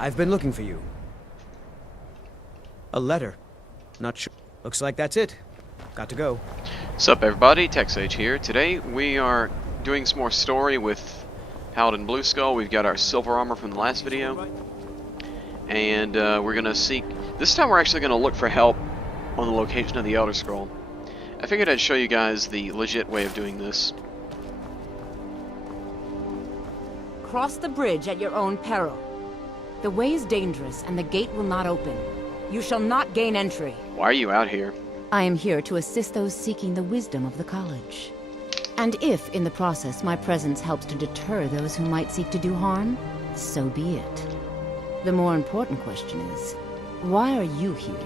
I've been looking for you. A letter. Not sure. Looks like that's it. Got to go. Sup everybody, TechSage here. Today we are doing some more story with Paladin Blueskull. We've got our silver armor from the last video. And we're going to seek... This time we're actually going to look for help on the location of the Elder Scroll. I figured I'd show you guys the legit way of doing this. Cross the bridge at your own peril. The way is dangerous and the gate will not open. You shall not gain entry. Why are you out here? I am here to assist those seeking the wisdom of the college. And if, in the process, my presence helps to deter those who might seek to do harm, so be it. The more important question is, why are you here?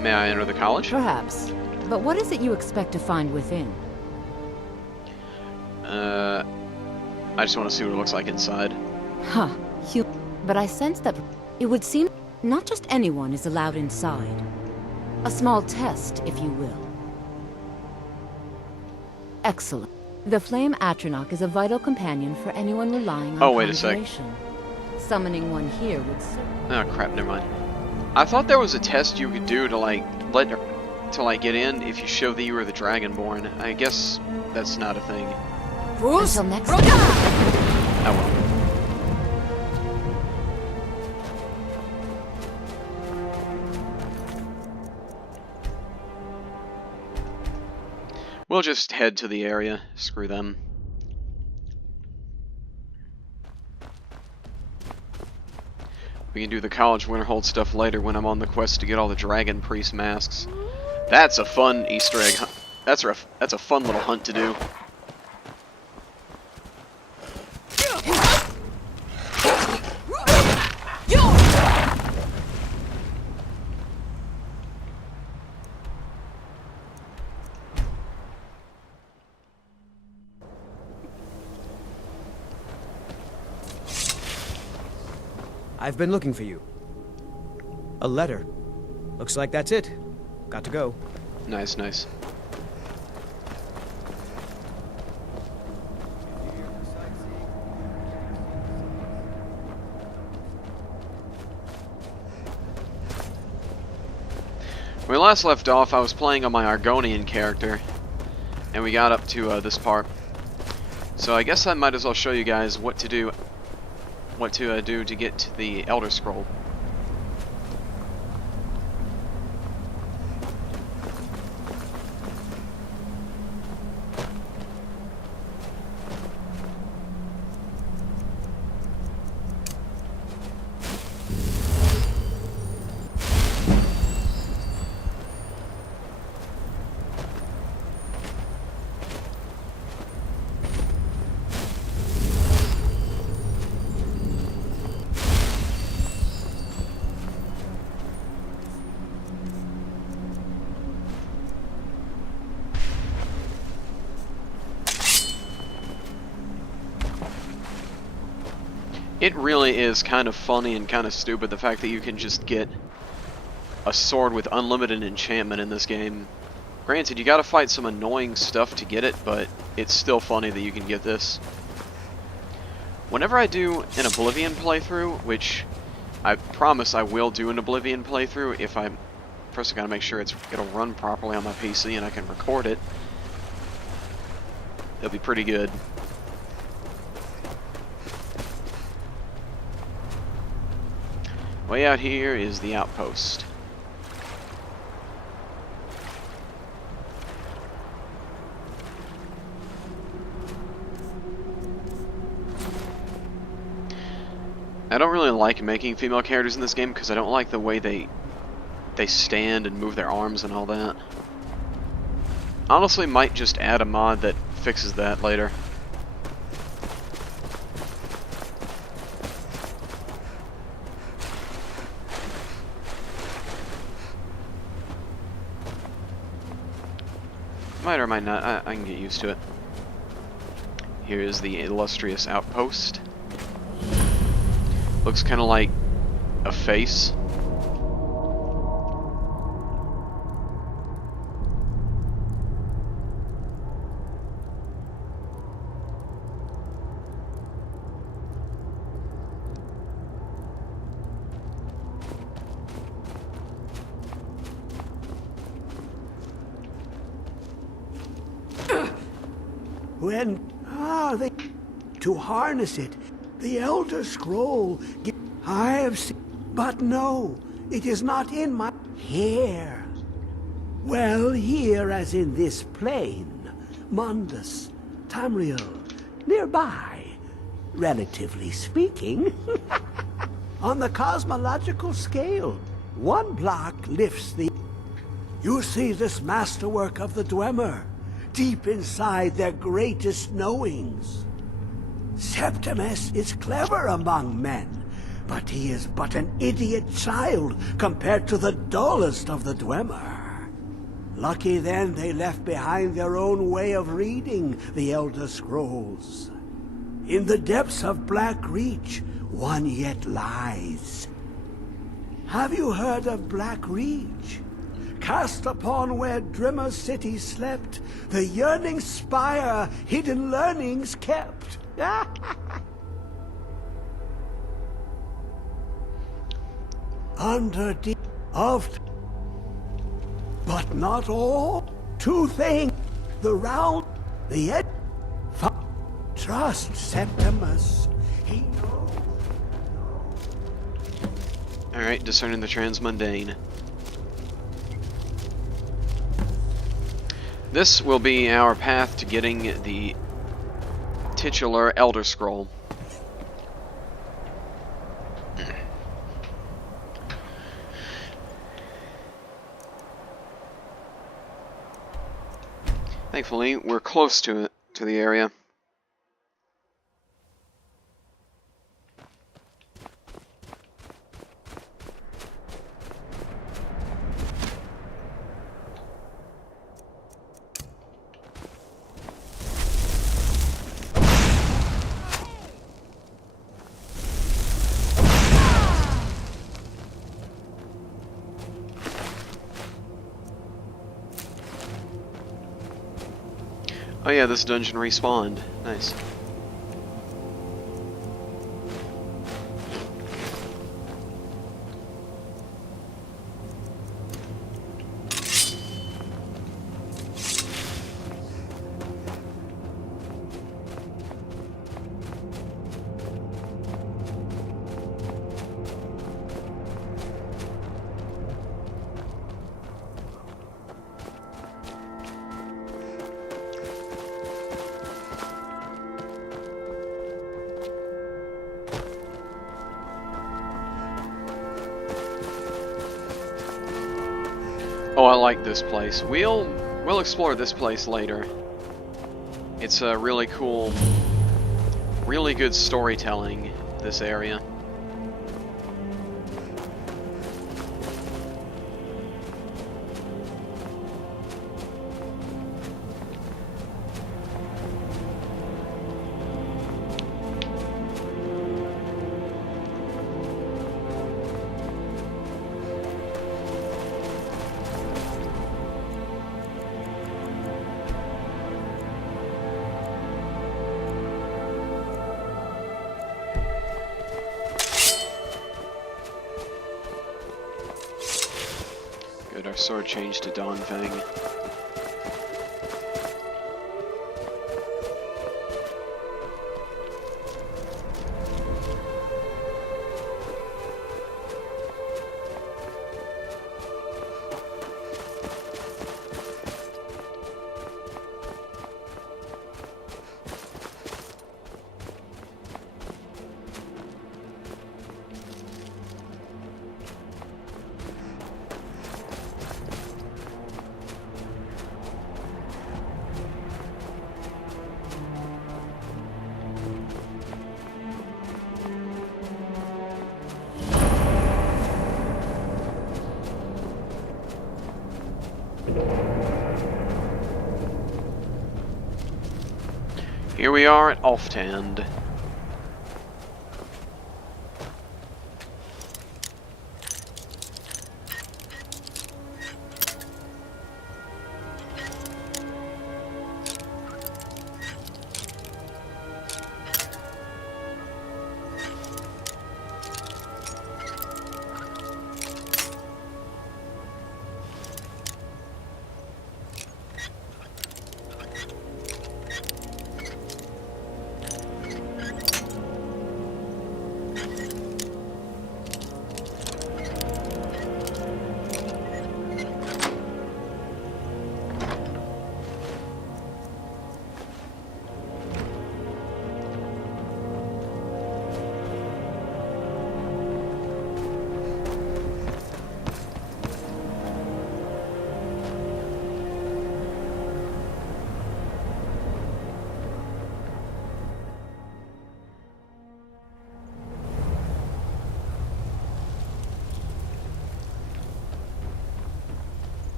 May I enter the college? Perhaps. But what is it you expect to find within? I just want to see what it looks like inside. Huh. But I sense that it would seem not just anyone is allowed inside. A small test, if you will. Excellent. The Flame Atronach is a vital companion for anyone relying on wait a sec. Summoning one here would serve. Oh crap, never mind. I thought there was a test you could do to get in if you show that you were the Dragonborn. I guess that's not a thing. Until next time. Oh well. We'll just head to the area. Screw them. We can do the College Winterhold stuff later when I'm on the quest to get all the Dragon Priest masks. That's a fun Easter egg hunt. That's a fun little hunt to do. I've been looking for you. A letter. Looks like that's it. Got to go. Nice, nice. When we last left off, I was playing on my Argonian character, and we got up to this part. So I guess I might as well show you guys what to do to get to the Elder Scroll. It really is kind of funny and kind of stupid, the fact that you can just get a sword with unlimited enchantment in this game. Granted, you gotta fight some annoying stuff to get it, but it's still funny that you can get this. Whenever I do an Oblivion playthrough, which I promise I will do an Oblivion playthrough if I'm... First I gotta make sure it'll run properly on my PC and I can record it. It'll be pretty good. Way out here is the outpost. I don't really like making female characters in this game because I don't like the way they stand and move their arms and all that. Honestly, might just add a mod that fixes that later. Might or might not, I can get used to it. Here is the illustrious outpost. Looks kind of like a face. they to harness it. The Elder Scroll. I have seen, but no, it is not in my here. Well, here as in this plane, Mundus, Tamriel, nearby, relatively speaking. On the cosmological scale, one block lifts the... You see this masterwork of the Dwemer, deep inside their greatest knowings. Septimus is clever among men, but he is but an idiot child compared to the dullest of the Dwemer. Lucky then they left behind their own way of reading the Elder Scrolls. In the depths of Black Reach, one yet lies. Have you heard of Black Reach? Cast upon where Drimmer's city slept, the yearning spire hidden learnings kept. Under deep of, but not all. Two things: the round, the edge. Trust Septimus. He knows. Alright, discerning the transmundane. This will be our path to getting the titular Elder Scroll. Thankfully, we're close to it, to the area. Oh yeah, this dungeon respawned. Nice. Oh, I like this place. We'll explore this place later. It's a really cool, really good storytelling, this area. Good, our sword changed to Dawn Fang. Here we are at Offtand.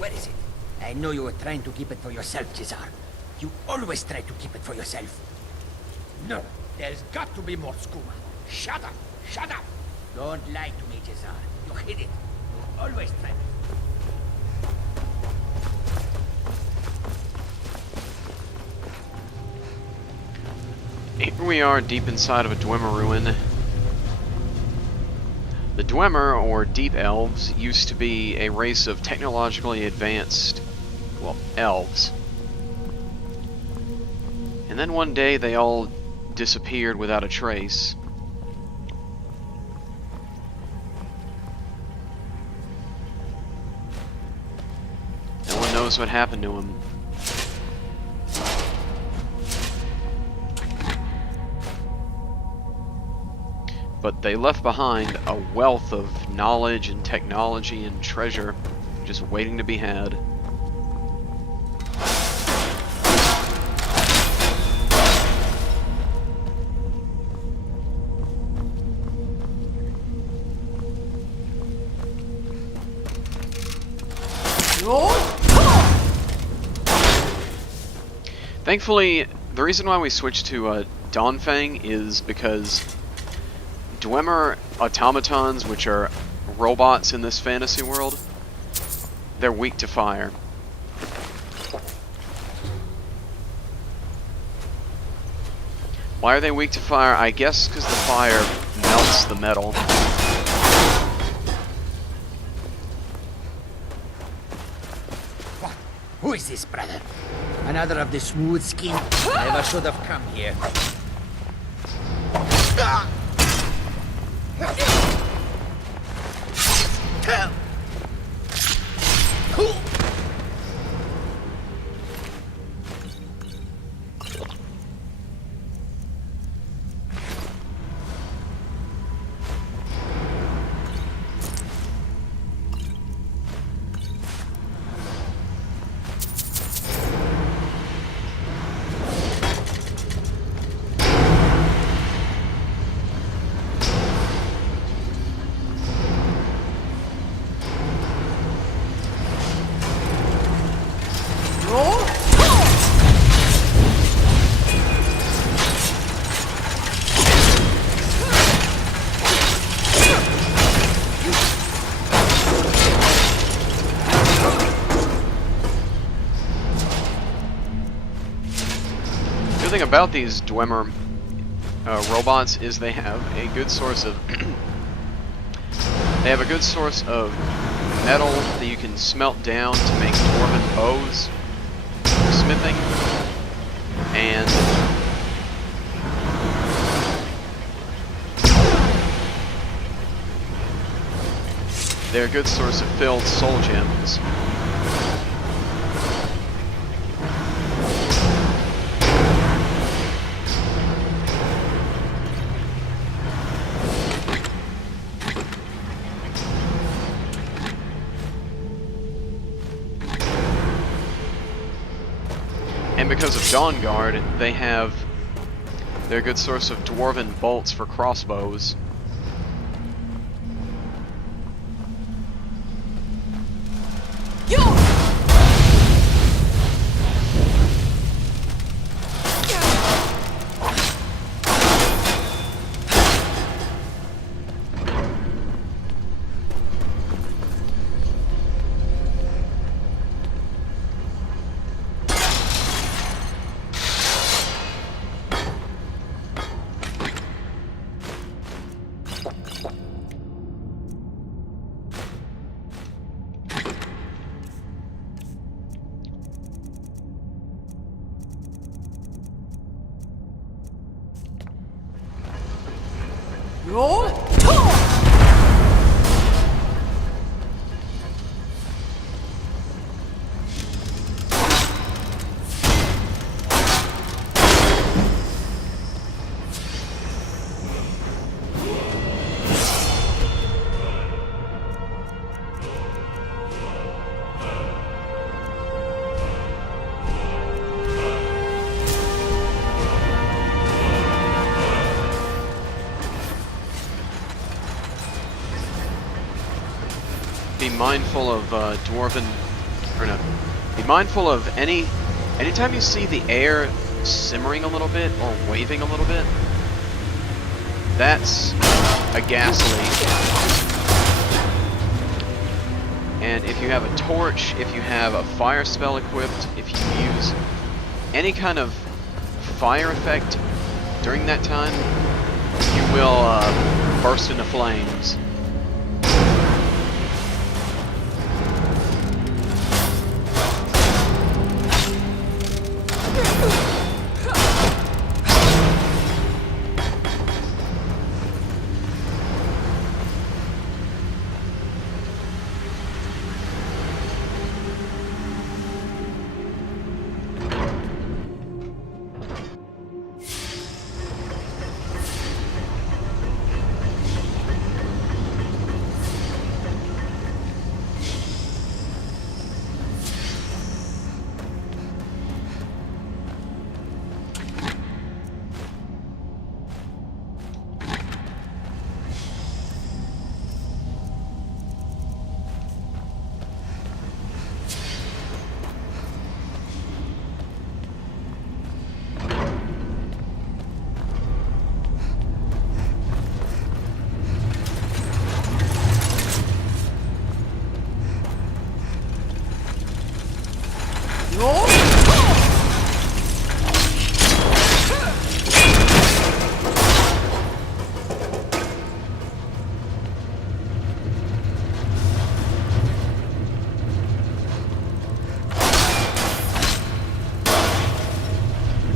Where is it? I know you were trying to keep it for yourself, Cesar. You always try to keep it for yourself. No, there's got to be more skooma. Shut up! Shut up! Don't lie to me, Cesar. You hid it. You always try. Here we are deep inside of a Dwemer ruin. The Dwemer, or Deep Elves, used to be a race of technologically advanced, well, elves. And then one day they all disappeared without a trace. No one knows what happened to them. But they left behind a wealth of knowledge and technology and treasure just waiting to be had. Thankfully, the reason why we switched to Dawnfang is because Dwemer automatons, which are robots in this fantasy world, they're weak to fire. Why are they weak to fire? I guess because the fire melts the metal. What? Who is this, brother? Another of the smooth skin. Never should have come here. The thing about these Dwemer robots is they have a good source of metal that you can smelt down to make dwarven bows for smithing, and they're a good source of filled soul gems. And because of Dawnguard, they're a good source of dwarven bolts for crossbows. Be mindful of dwarven or no, be mindful of anytime you see the air simmering a little bit or waving a little bit, that's a gas leak. And if you have a torch, if you have a fire spell equipped, if you use any kind of fire effect during that time, you will burst into flames.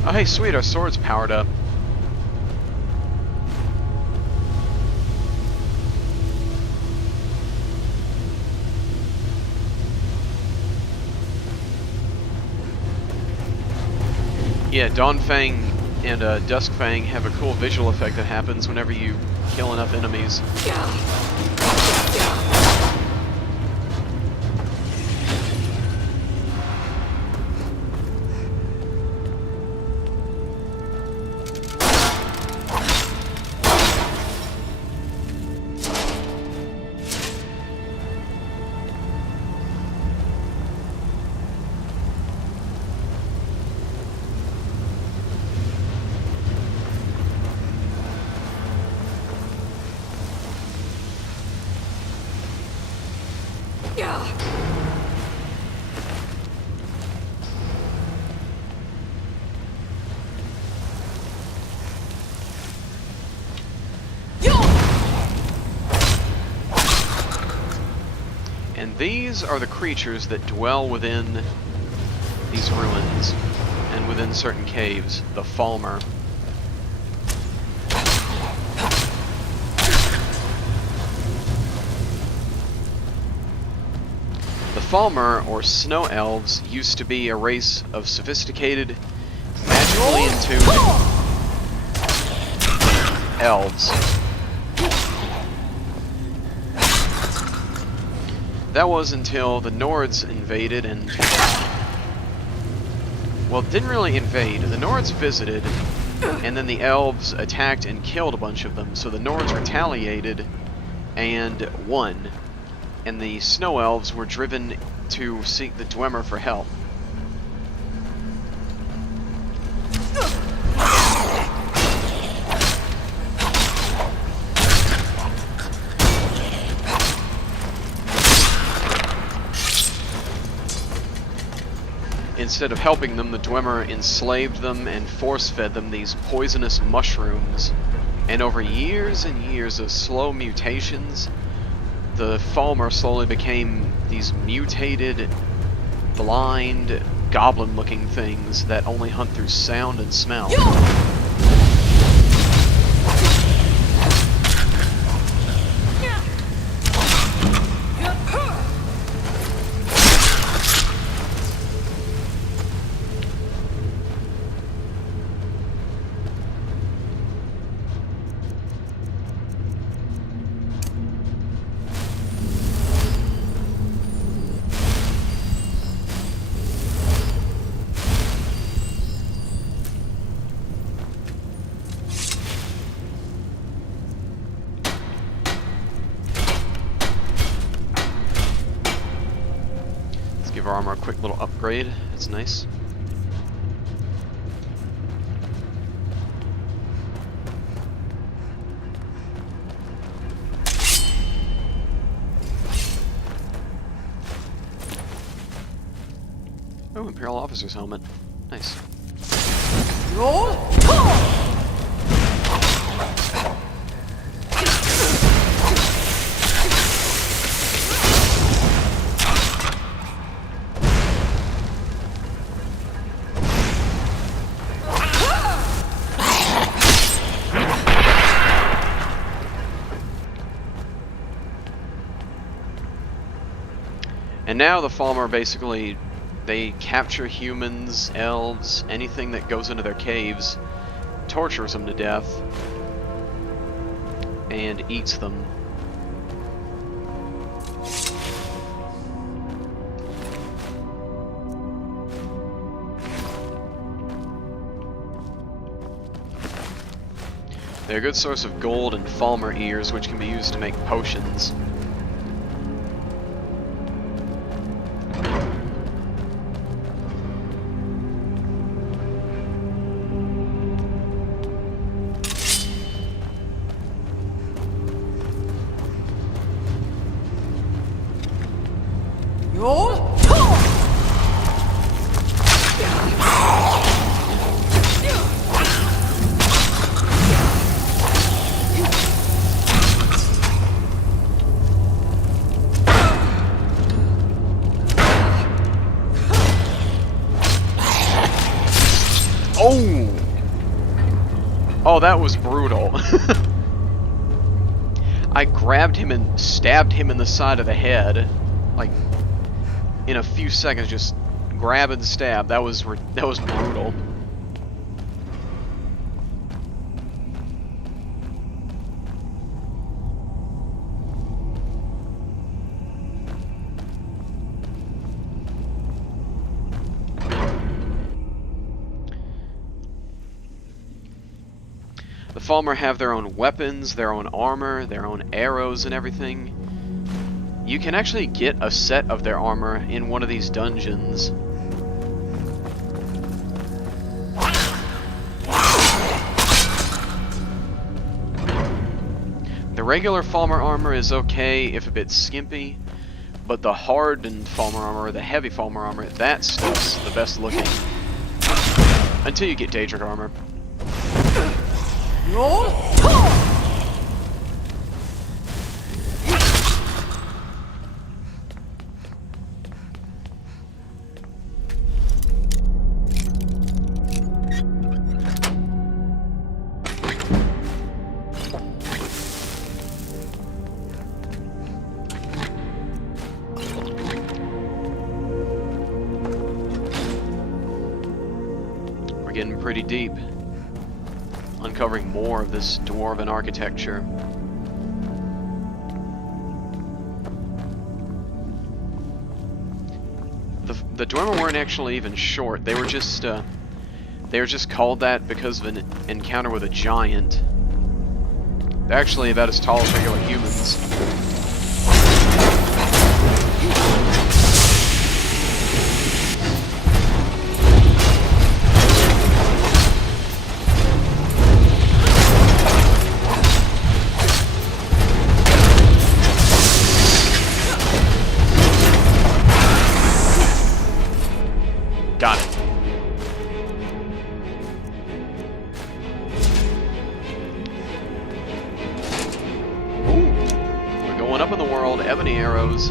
Oh hey, sweet, our sword's powered up. Yeah, Dawnfang and Duskfang have a cool visual effect that happens whenever you kill enough enemies. And these are the creatures that dwell within these ruins and within certain caves, the Falmer. The Falmer, or Snow Elves, used to be a race of sophisticated, magically intuned elves. That was until the Nords invaded and... well, didn't really invade. The Nords visited, and then the elves attacked and killed a bunch of them, so the Nords retaliated and won. And the Snow Elves were driven to seek the Dwemer for help. Instead of helping them, the Dwemer enslaved them and force-fed them these poisonous mushrooms. And over years and years of slow mutations, the Falmer slowly became these mutated, blind, goblin-looking things that only hunt through sound and smell. Give our armor a quick little upgrade. That's nice. Oh, Imperial Officer's helmet. Nice. Roll! And now the Falmer basically, they capture humans, elves, anything that goes into their caves, tortures them to death, and eats them. They're a good source of gold and Falmer ears, which can be used to make potions. Oh, that was brutal. I grabbed him and stabbed him in the side of the head, like in a few seconds. Just grab and stab. That was brutal. The Falmer have their own weapons, their own armor, their own arrows and everything. You can actually get a set of their armor in one of these dungeons. The regular Falmer armor is okay if a bit skimpy, but the hardened Falmer armor, the heavy Falmer armor, that stuff's the best looking. Until you get Daedric armor. Roll! We're getting pretty deep. Uncovering more of this dwarven architecture. The Dwemer weren't actually even short. They were just called that because of an encounter with a giant. They're actually about as tall as regular humans. Got it. Ooh, we're going up in the world. Ebony arrows.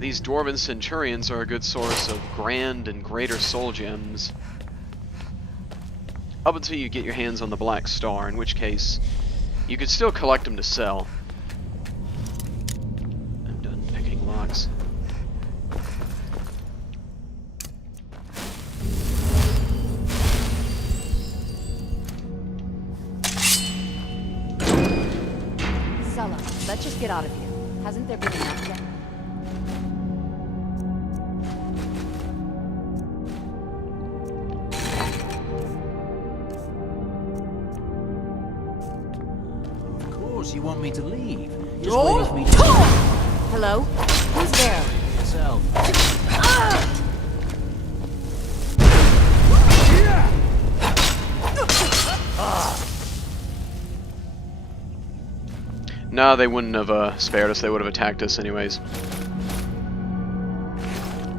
These dwarven centurions are a good source of grand and greater soul gems. Up until you get your hands on the Black Star, in which case you could still collect them to sell. Locks. Sulla, let's just get out of here. Hasn't there been enough yet? Of course you want me to leave. Just waiting for me to... Hello? Who's there? Yourself. No, they wouldn't have spared us. They would have attacked us anyways.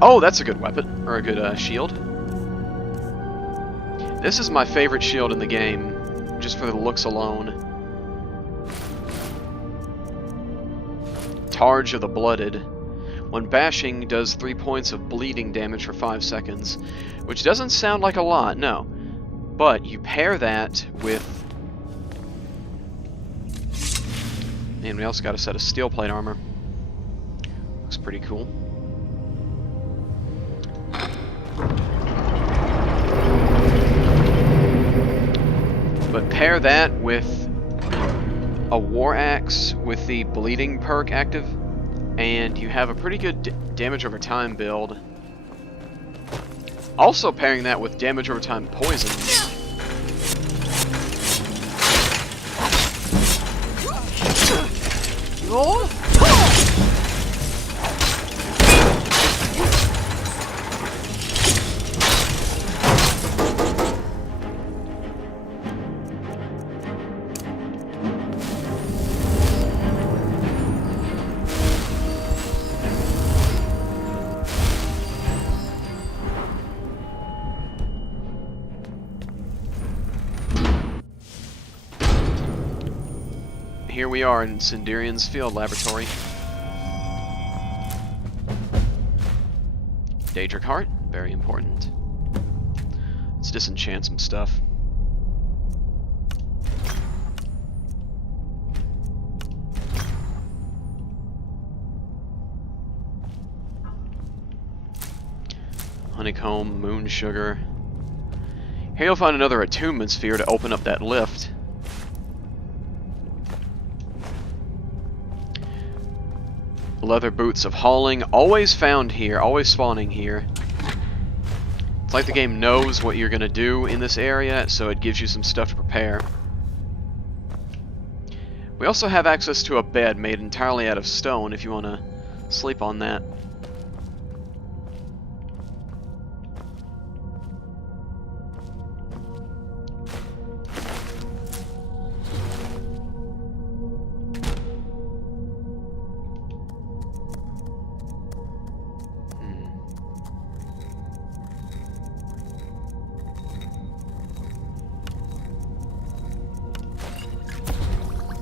Oh, that's a good weapon. Or a good shield. This is my favorite shield in the game, just for the looks alone. Targe of the Blooded. When bashing, does 3 points of bleeding damage for 5 seconds. Which doesn't sound like a lot, no. But you pair that with... And we also got a set of steel plate armor. Looks pretty cool. But pair that with a war axe with the bleeding perk active, and you have a pretty good damage over time build. Also pairing that with damage over time poison. Here we are in Sindirian's field laboratory. Daedric Heart, very important. Let's disenchant some stuff. Honeycomb, moon sugar. Here you'll find another attunement sphere to open up that lift. Leather boots of hauling, always found here, always spawning here. It's like the game knows what you're gonna do in this area, so it gives you some stuff to prepare. We also have access to a bed made entirely out of stone if you want to sleep on that.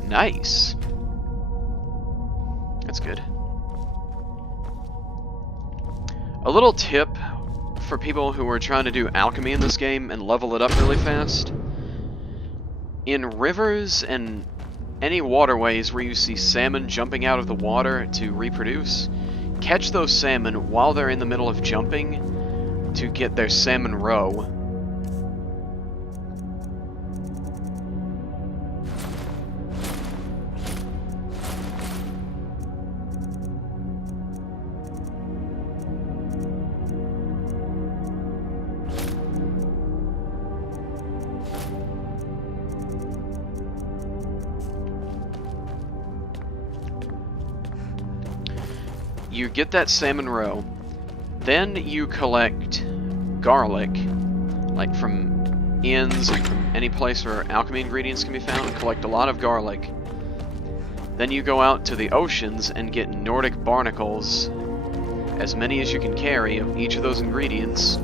Nice. That's good. A little tip for people who are trying to do alchemy in this game and level it up really fast. In rivers and any waterways where you see salmon jumping out of the water to reproduce, catch those salmon while they're in the middle of jumping to get their salmon roe. You get that salmon roe, then you collect garlic, like from inns, or from any place where alchemy ingredients can be found. Collect a lot of garlic. Then you go out to the oceans and get Nordic barnacles, as many as you can carry of each of those ingredients.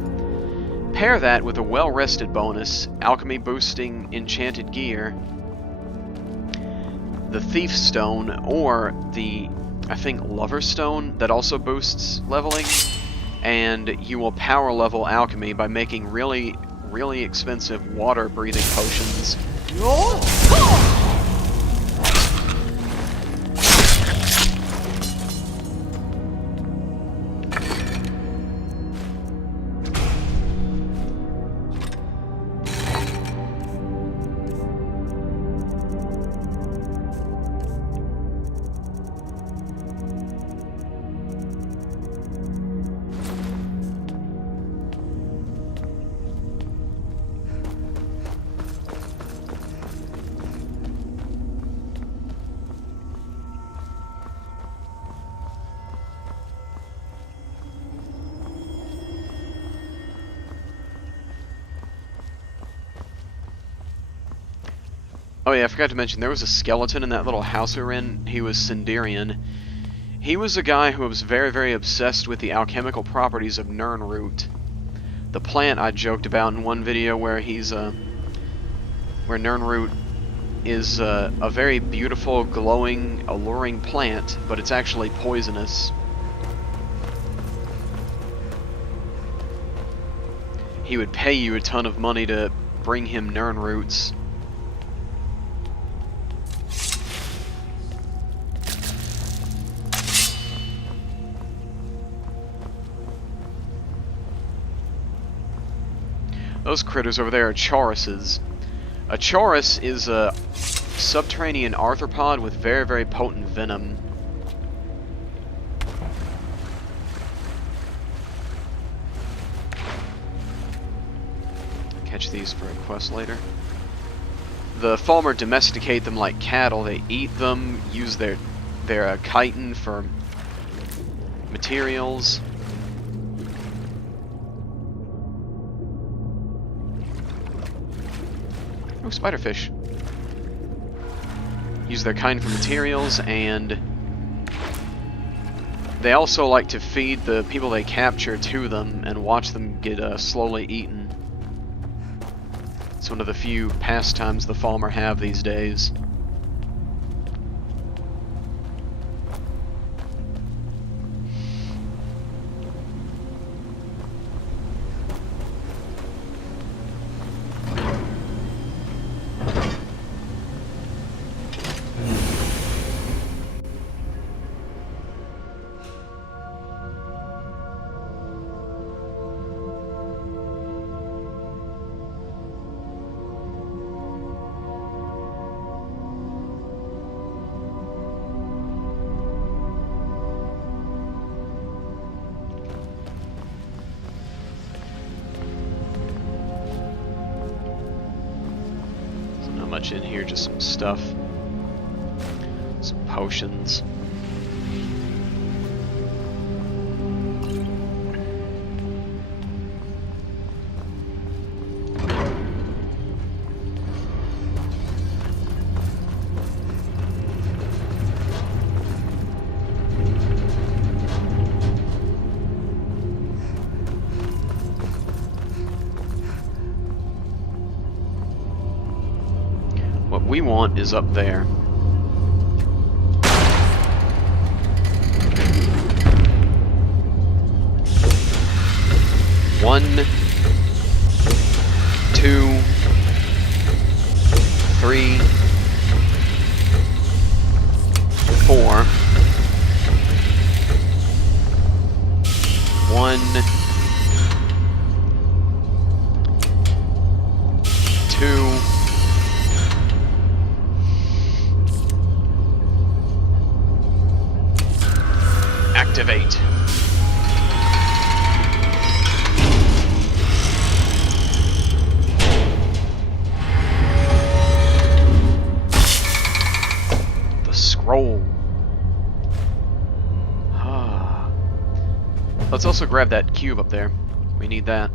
Pair that with a well-rested bonus, alchemy boosting enchanted gear, the Thief Stone, or the, I think, Lover Stone, that also boosts leveling, and you will power level alchemy by making really, really expensive water-breathing potions. Oh yeah, I forgot to mention, there was a skeleton in that little house we were in. He was Sinderian. He was a guy who was very, very obsessed with the alchemical properties of Nirnroot. The plant I joked about in one video where where Nirnroot is a very beautiful, glowing, alluring plant, but it's actually poisonous. He would pay you a ton of money to bring him Nirnroots. Those critters over there are Chauruses. A Chaurus is a subterranean arthropod with very, very potent venom. Catch these for a quest later. The Falmer domesticate them like cattle. They eat them, use their chitin for materials. Oh, spiderfish. Use their kind for materials, and they also like to feed the people they capture to them and watch them get slowly eaten. It's one of the few pastimes the Falmer have these days. Much in here, just some stuff, some potions. What we want is up there. One, 2, 3, 4. 1, 2. Activate. The scroll. Let's also grab that cube up there. We need that.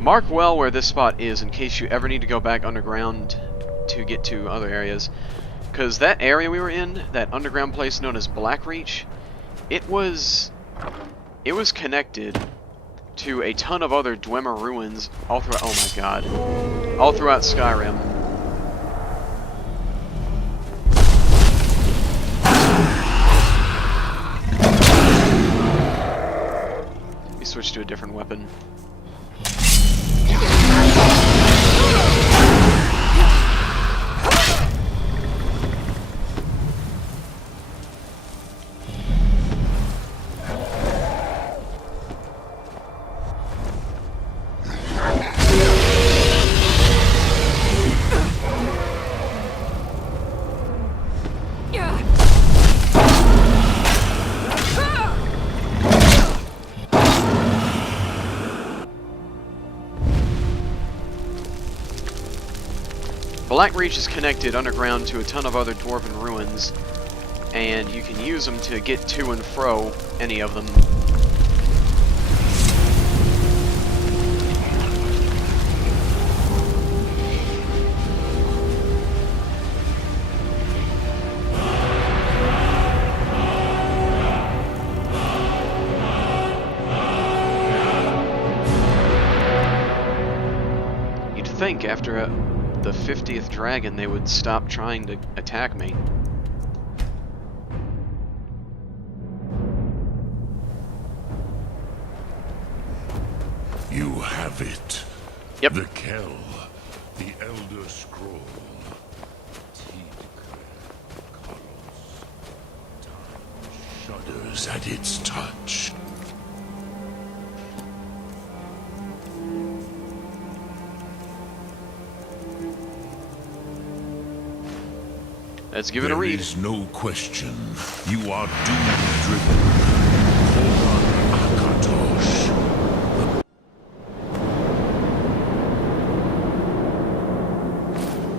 Mark well where this spot is in case you ever need to go back underground to get to other areas. Because that area we were in, that underground place known as Blackreach, it was connected to a ton of other Dwemer ruins all throughout, oh my god, all throughout Skyrim. Let me switch to a different weapon. Blackreach is connected underground to a ton of other dwarven ruins, and you can use them to get to and fro any of them. You'd think after the 50th dragon they would stop trying to attack me. You have it. Yep. The Kell, the Elder Scroll. Time shudders at its touch. Let's give it a read. There is no question. You are doom-driven. Akatosh.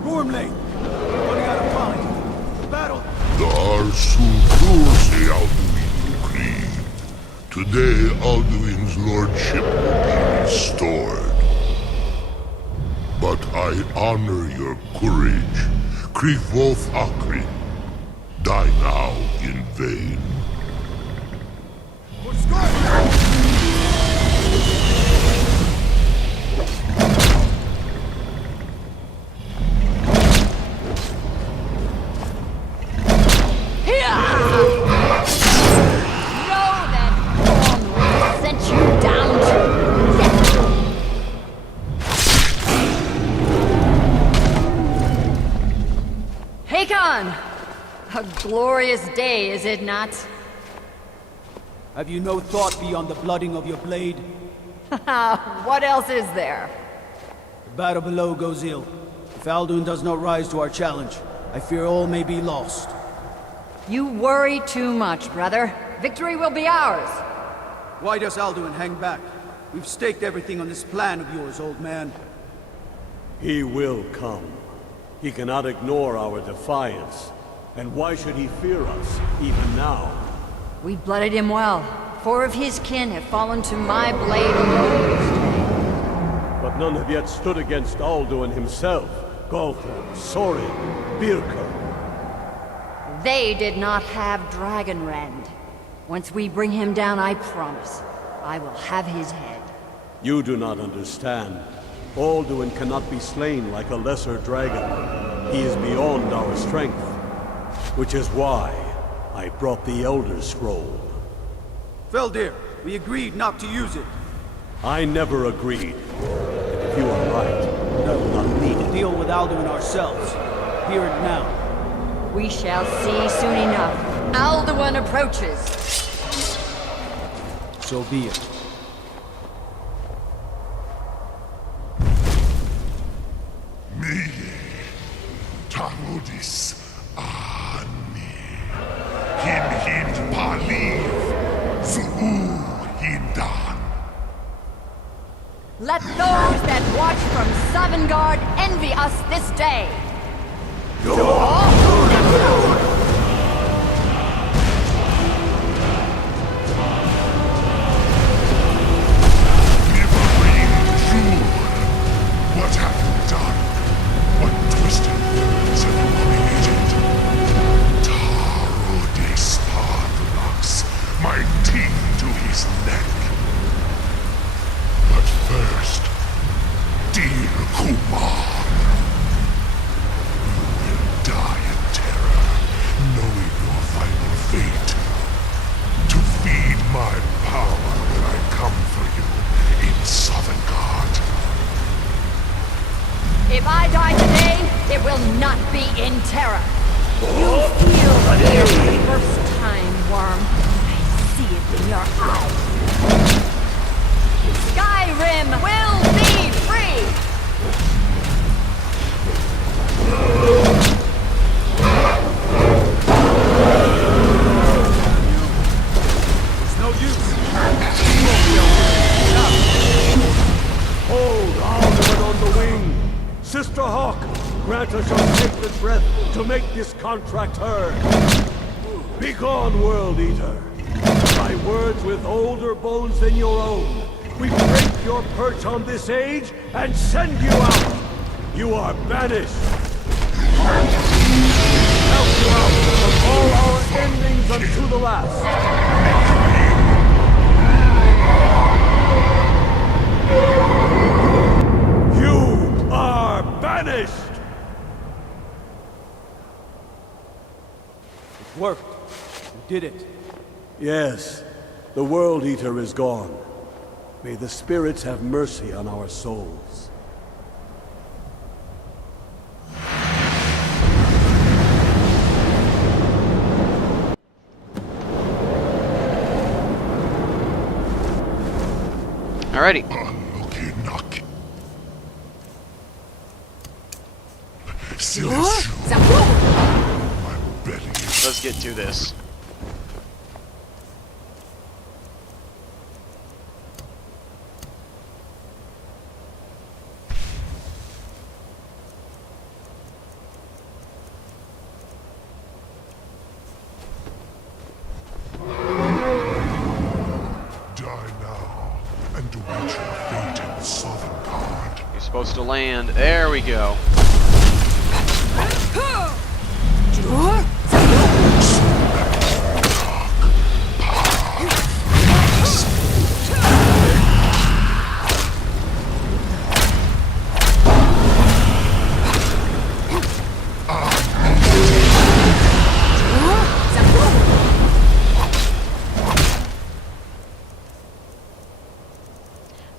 Gormley! What do you gotta find? Battle! The Arsu Kursi Alduin decreed. Today Alduin's lordship will be restored. But I honor your courage. Krivoth Akri. Die now in vain. A glorious day, is it not? Have you no thought beyond the blooding of your blade? What else is there? The battle below goes ill. If Alduin does not rise to our challenge, I fear all may be lost. You worry too much, brother. Victory will be ours. Why does Alduin hang back? We've staked everything on this plan of yours, old man. He will come. He cannot ignore our defiance. And why should he fear us, even now? We blooded him well. 4 of his kin have fallen to my blade alone. But none have yet stood against Alduin himself. Galthor, Sorin, Birka. They did not have Dragonrend. Once we bring him down, I promise, I will have his head. You do not understand. Alduin cannot be slain like a lesser dragon. He is beyond our strength. Which is why I brought the Elder Scroll. Feldir, we agreed not to use it. I never agreed. And if you are right, I will not need it. Deal with Alduin ourselves. Hear it now. We shall see soon enough. Alduin approaches. So be it. Me, Tarudis, Ani, Hin Paliv, Zuu Hindan. Let those that watch from Sovngarde envy us this day. What have you done? What twisted words have you created? Tarudis Padrox, my teeth to his neck. But first, dear Kumar, you will die in terror, knowing your final fate. To feed my power when I come for you in Sovngarde. If I die today, it will not be in terror. You feel fear for the first time, Worm. I see it in your eyes. Skyrim will be free! It's no use. You won't be able to get it. Hold Alduin on the wing! Sister Hawk! talk, Granta shall take the breath to make this contract heard. Begone, World Eater. By words with older bones than your own, we break your perch on this age and send you out. You are banished. Help you out of all our endings unto the last. You are banished! It worked. You did it. Yes, the World Eater is gone. May the spirits have mercy on our souls. Alrighty. Unlucky knock. My belly is Let's get to this. Supposed to land. There we go.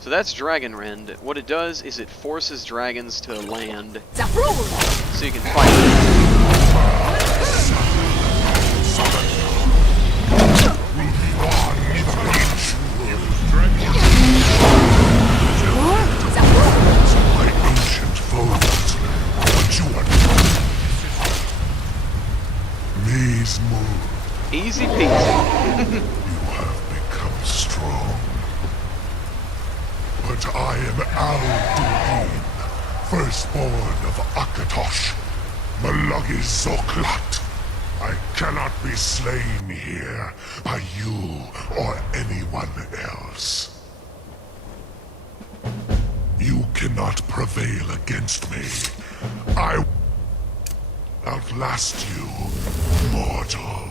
So that's Dragon Rend. What it does is it forces dragons to land so you can fight my ancient foes, but you are knees move. Easy peasy. You have become strong. But I am Al-Duhin, firstborn of Akatosh, Malagi Zoklat. I cannot be slain here by you or anyone else. You cannot prevail against me. I outlast you, mortal.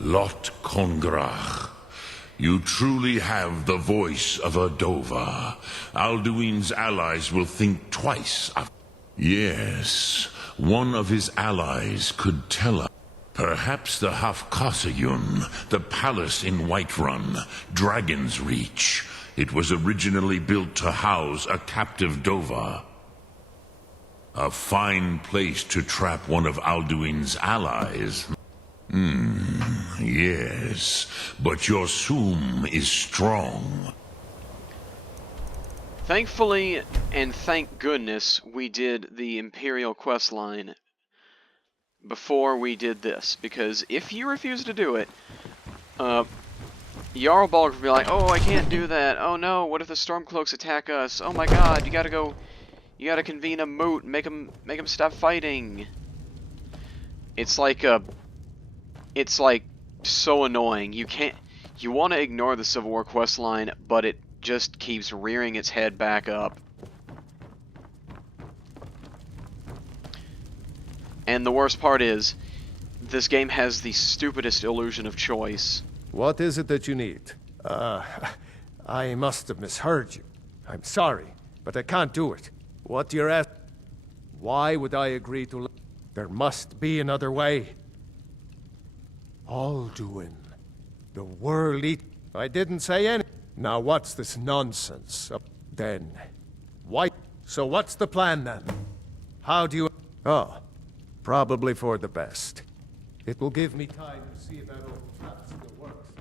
Lot Kongrach, you truly have the voice of a Dova. Alduin's allies will think twice. Yes, one of his allies could tell us. Perhaps the Hafkasayun, the palace in Whiterun, Dragon's Reach. It was originally built to house a captive Dova. A fine place to trap one of Alduin's allies. Yes, but your Soom is strong. Thankfully, and thank goodness, we did the Imperial quest line before we did this, because if you refuse to do it, Jarlbalg would be like, oh, I can't do that, oh no, what if the Stormcloaks attack us, oh my god, you gotta convene a moot, make them stop fighting. It's like so annoying. You want to ignore the Civil War quest line, but it just keeps rearing its head back up. And the worst part is, this game has the stupidest illusion of choice. What is it that you need? I must have misheard you. I'm sorry, but I can't do it. What you're asking? Why would I agree to... There must be another way. Alduin. The World Eater. I didn't say any. Now what's this nonsense? Then. Why? So what's the plan then? How do you... Oh. Probably for the best. It will give me time to see if that old trap still works.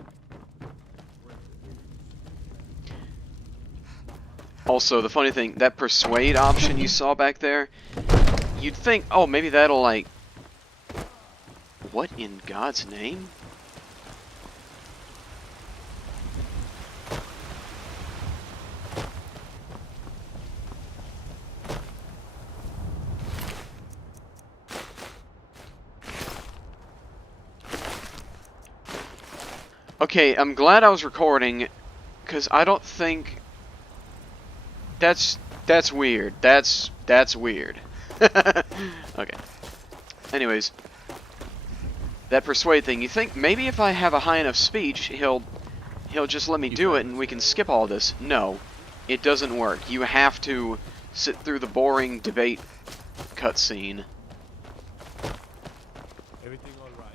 Also, the funny thing, that persuade option you saw back there, you'd think, oh, maybe that'll, like... What in God's name? Okay, I'm glad I was recording, because I don't think... That's weird. That's weird. Okay. Anyways, that persuade thing. You think maybe if I have a high enough speech, he'll just let me do it and we can skip all this? No, it doesn't work. You have to sit through the boring debate cutscene. Everything all right?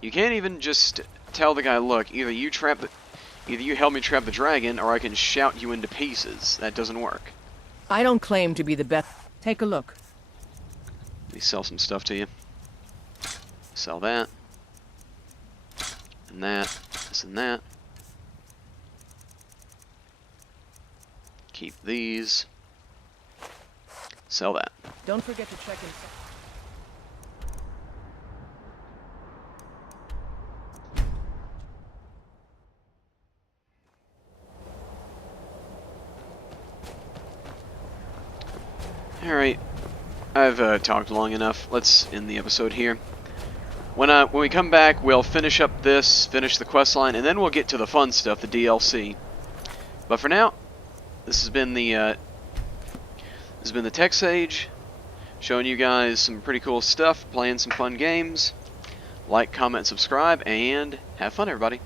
You can't even just tell the guy, look, either you help me trap the dragon, or I can shout you into pieces. That doesn't work. I don't claim to be the best. Take a look. Let me sell some stuff to you. Sell that. And that. This and that. Keep these. Sell that. Don't forget to check in. Alright, I've talked long enough. Let's end the episode here. When we come back, we'll finish up this, finish the questline, and then we'll get to the fun stuff, the DLC. But for now, this has been the Tech Sage, showing you guys some pretty cool stuff, playing some fun games. Like, comment, subscribe, and have fun, everybody.